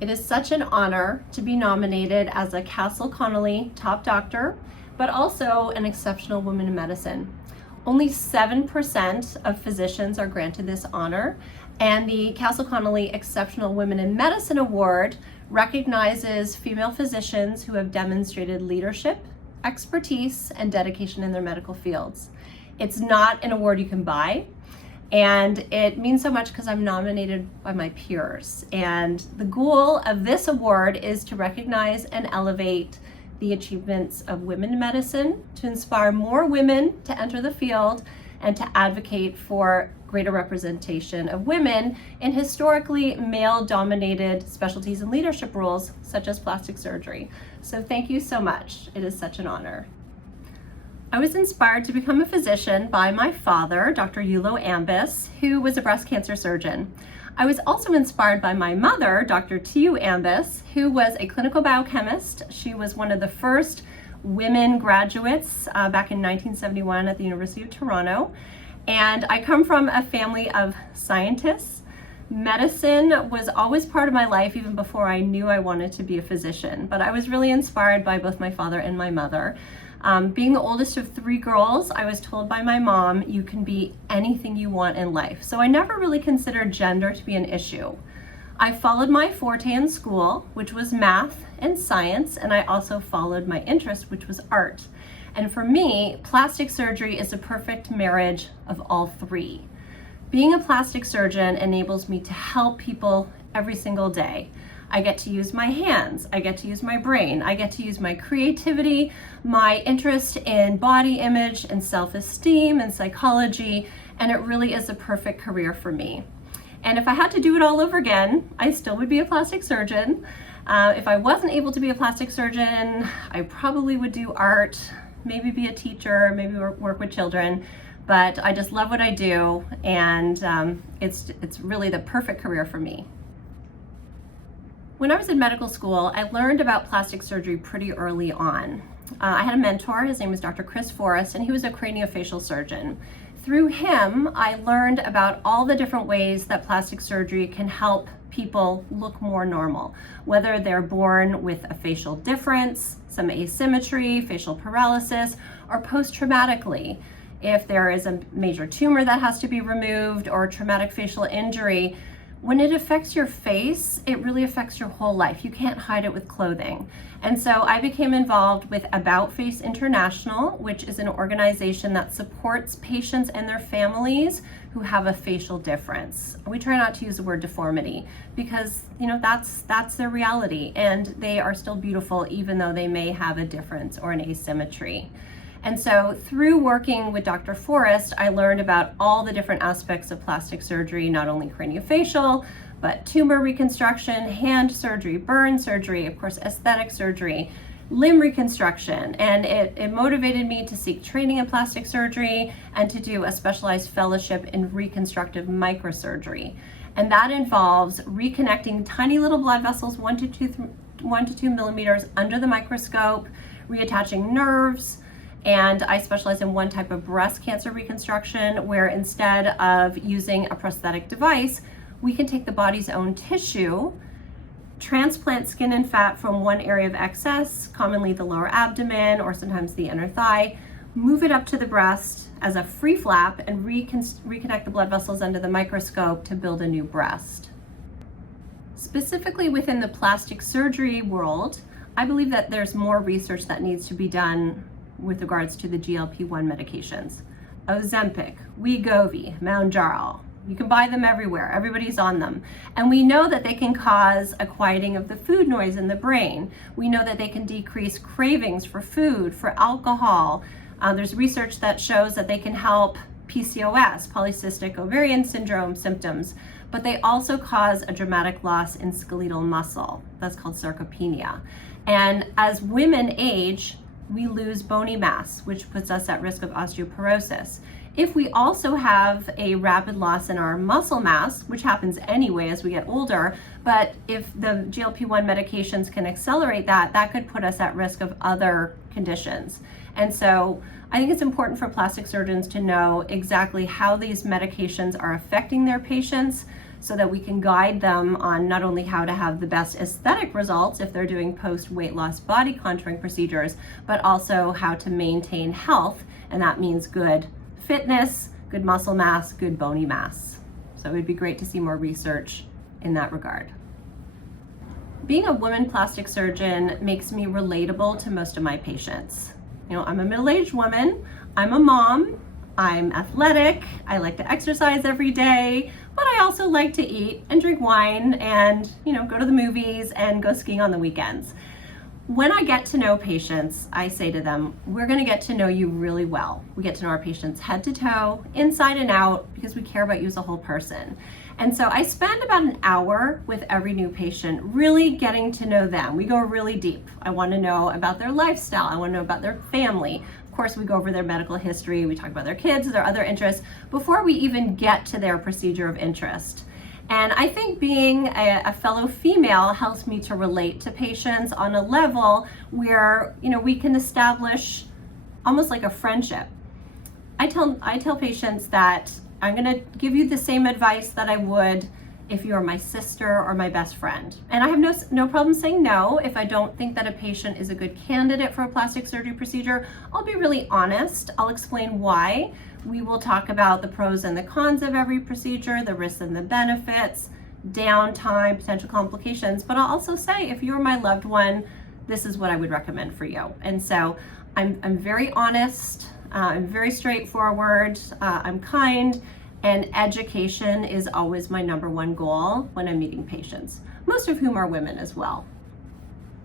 It is such an honor to be nominated as a Castle Connolly Top Doctor, but also an Exceptional Woman in Medicine. Only 7% of physicians are granted this honor, and the Castle Connolly Exceptional Women in Medicine Award recognizes female physicians who have demonstrated leadership, expertise, and dedication in their medical fields. It's not an award you can buy, and it means so much because I'm nominated by my peers. And the goal of this award is to recognize and elevate the achievements of women in medicine, to inspire more women to enter the field, and to advocate for greater representation of women in historically male-dominated specialties and leadership roles, such as plastic surgery. So thank you so much. It is such an honor. I was inspired to become a physician by my father, Dr. Yulo Ambis, who was a breast cancer surgeon. I was also inspired by my mother, Dr. Tiu Ambis, who was a clinical biochemist. She was one of the first women graduates back in 1971 at the University of Toronto. And I come from a family of scientists. Medicine was always part of my life even before I knew I wanted to be a physician, but I was really inspired by both my father and my mother. Being the oldest of 3 girls, I was told by my mom, you can be anything you want in life. So I never really considered gender to be an issue. I followed my forte in school, which was math and science, and I also followed my interest, which was art. And for me, plastic surgery is a perfect marriage of all 3. Being a plastic surgeon enables me to help people every single day. I get to use my hands, I get to use my brain, I get to use my creativity, my interest in body image and self-esteem and psychology, and it really is a perfect career for me. And if I had to do it all over again, I still would be a plastic surgeon. If I wasn't able to be a plastic surgeon, I probably would do art, maybe be a teacher, maybe work with children, but I just love what I do, and it's really the perfect career for me. When I was in medical school, I learned about plastic surgery pretty early on. I had a mentor, his name was Dr. Chris Forrest, and he was a craniofacial surgeon. Through him, I learned about all the different ways that plastic surgery can help people look more normal, whether they're born with a facial difference, some asymmetry, facial paralysis, or post-traumatically. If there is a major tumor that has to be removed or a traumatic facial injury, when it affects your face, it really affects your whole life. You can't hide it with clothing. And so I became involved with About Face International, which is an organization that supports patients and their families who have a facial difference. We try not to use the word deformity because, that's their reality, and they are still beautiful even though they may have a difference or an asymmetry. And so through working with Dr. Forrest, I learned about all the different aspects of plastic surgery, not only craniofacial, but tumor reconstruction, hand surgery, burn surgery, of course, aesthetic surgery, limb reconstruction. And it motivated me to seek training in plastic surgery and to do a specialized fellowship in reconstructive microsurgery. And that involves reconnecting tiny little blood vessels, 1 to 2 millimeters under the microscope, reattaching nerves. And I specialize in one type of breast cancer reconstruction where instead of using a prosthetic device, we can take the body's own tissue, transplant skin and fat from one area of excess, commonly the lower abdomen or sometimes the inner thigh, move it up to the breast as a free flap, and reconnect the blood vessels under the microscope to build a new breast. Specifically within the plastic surgery world, I believe that there's more research that needs to be done with regards to the GLP-1 medications. Ozempic, Wegovy, Mounjaro. You can buy them everywhere. Everybody's on them. And we know that they can cause a quieting of the food noise in the brain. We know that they can decrease cravings for food, for alcohol. There's research that shows that they can help PCOS, polycystic ovarian syndrome symptoms, but they also cause a dramatic loss in skeletal muscle. That's called sarcopenia. And as women age, we lose bony mass, which puts us at risk of osteoporosis. If we also have a rapid loss in our muscle mass, which happens anyway as we get older, but if the GLP-1 medications can accelerate that, that could put us at risk of other conditions. And so I think it's important for plastic surgeons to know exactly how these medications are affecting their patients so that we can guide them on not only how to have the best aesthetic results if they're doing post-weight loss body contouring procedures, but also how to maintain health, and that means good fitness, good muscle mass, good bony mass. So it would be great to see more research in that regard. Being a woman plastic surgeon makes me relatable to most of my patients. You know, I'm a middle-aged woman, I'm a mom, I'm athletic, I like to exercise every day, but I also like to eat and drink wine and, you know, go to the movies and go skiing on the weekends. When I get to know patients, I say to them, we're going to get to know you really well. We get to know our patients head to toe, inside and out, because we care about you as a whole person. And so I spend about an hour with every new patient, really getting to know them. We go really deep. I want to know about their lifestyle. I want to know about their family. Of course, we go over their medical history. We talk about their kids, their other interests, before we even get to their procedure of interest. And I think being a fellow female helps me to relate to patients on a level where, you know, we can establish almost like a friendship. I tell patients that I'm gonna give you the same advice that I would if you're my sister or my best friend. And I have no problem saying no if I don't think that a patient is a good candidate for a plastic surgery procedure. I'll be really honest. I'll explain why. We will talk about the pros and the cons of every procedure, the risks and the benefits, downtime, potential complications, but I'll also say, if you're my loved one, this is what I would recommend for you. And so I'm very honest, I'm very straightforward, I'm kind, and education is always my #1 goal when I'm meeting patients, most of whom are women as well.